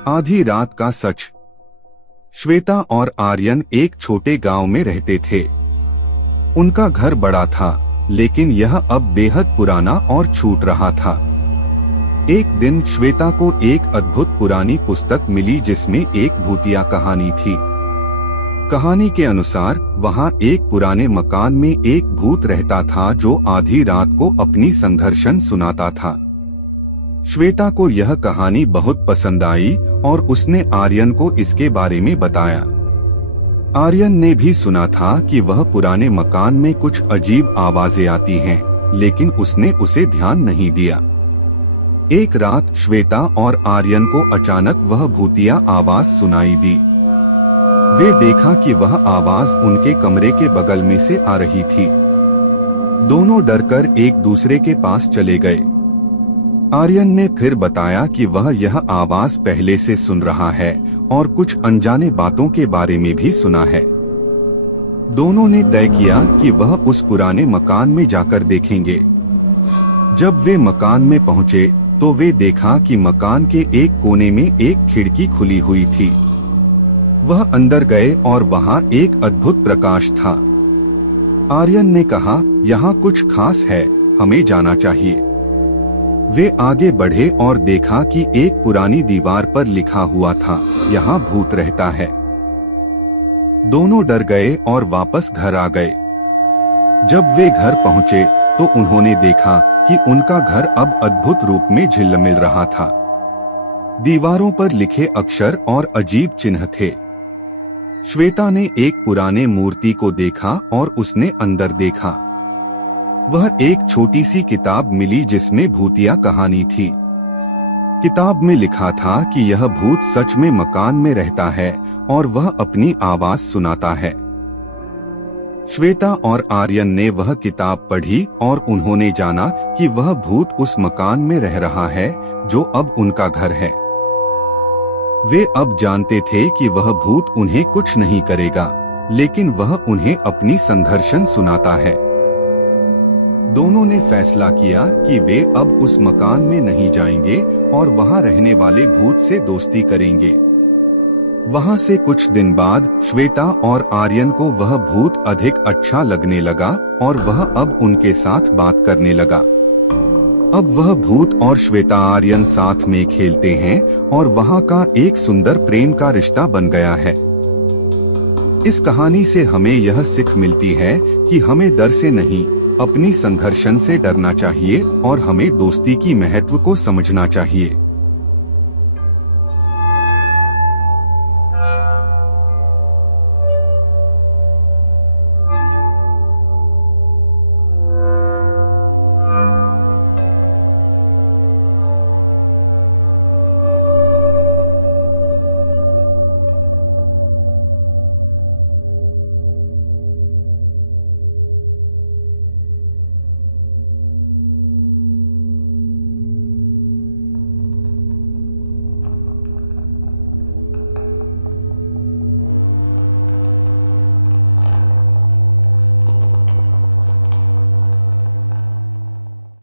आधी रात का सच। श्वेता और आर्यन एक छोटे गांव में रहते थे। उनका घर बड़ा था, लेकिन यह अब बेहद पुराना और छूट रहा था। एक दिन श्वेता को एक अद्भुत पुरानी पुस्तक मिली जिसमें एक भूतिया कहानी थी। कहानी के अनुसार वहां एक पुराने मकान में एक भूत रहता था जो आधी रात को अपनी संघर्षण सुनाता था। श्वेता को यह कहानी बहुत पसंद आई और उसने आर्यन को इसके बारे में बताया। आर्यन ने भी सुना था कि वह पुराने मकान में कुछ अजीब आवाजें आती हैं, लेकिन उसने उसे ध्यान नहीं दिया। एक रात श्वेता और आर्यन को अचानक वह भूतिया आवाज सुनाई दी। वे देखा कि वह आवाज उनके कमरे के बगल में से आ रही थी। दोनों डरकर एक दूसरे के पास चले गए। आर्यन ने फिर बताया कि वह यह आवाज पहले से सुन रहा है और कुछ अनजाने बातों के बारे में भी सुना है। दोनों ने तय किया कि वह उस पुराने मकान में जाकर देखेंगे। जब वे मकान में पहुंचे तो वे देखा कि मकान के एक कोने में एक खिड़की खुली हुई थी। वह अंदर गए और वहां एक अद्भुत प्रकाश था। आर्यन ने कहा, यहाँ कुछ खास है, हमें जाना चाहिए। वे आगे बढ़े और देखा कि एक पुरानी दीवार पर लिखा हुआ था, यहाँ भूत रहता है। दोनों डर गए और वापस घर आ गए। जब वे घर पहुंचे तो उन्होंने देखा कि उनका घर अब अद्भुत रूप में झिलमिल रहा था। दीवारों पर लिखे अक्षर और अजीब चिन्ह थे। श्वेता ने एक पुराने मूर्ति को देखा और उसने अंदर देखा। वह एक छोटी सी किताब मिली जिसमें भूतिया कहानी थी। किताब में लिखा था कि यह भूत सच में मकान में रहता है और वह अपनी आवाज सुनाता है। श्वेता और आर्यन ने वह किताब पढ़ी और उन्होंने जाना कि वह भूत उस मकान में रह रहा है जो अब उनका घर है। वे अब जानते थे कि वह भूत उन्हें कुछ नहीं करेगा, लेकिन वह उन्हें अपनी संघर्षण सुनाता है। दोनों ने फैसला किया कि वे अब उस मकान में नहीं जाएंगे और वहां रहने वाले भूत से दोस्ती करेंगे। वहां से कुछ दिन बाद श्वेता और आर्यन को वह भूत अधिक अच्छा लगने लगा और वह अब उनके साथ बात करने लगा। अब वह भूत और श्वेता आर्यन साथ में खेलते हैं और वहां का एक सुंदर प्रेम का रिश्ता बन गया है। इस कहानी से हमें यह सीख मिलती है कि हमें डर से नहीं, अपनी संघर्षण से डरना चाहिए और हमें दोस्ती की महत्व को समझना चाहिए।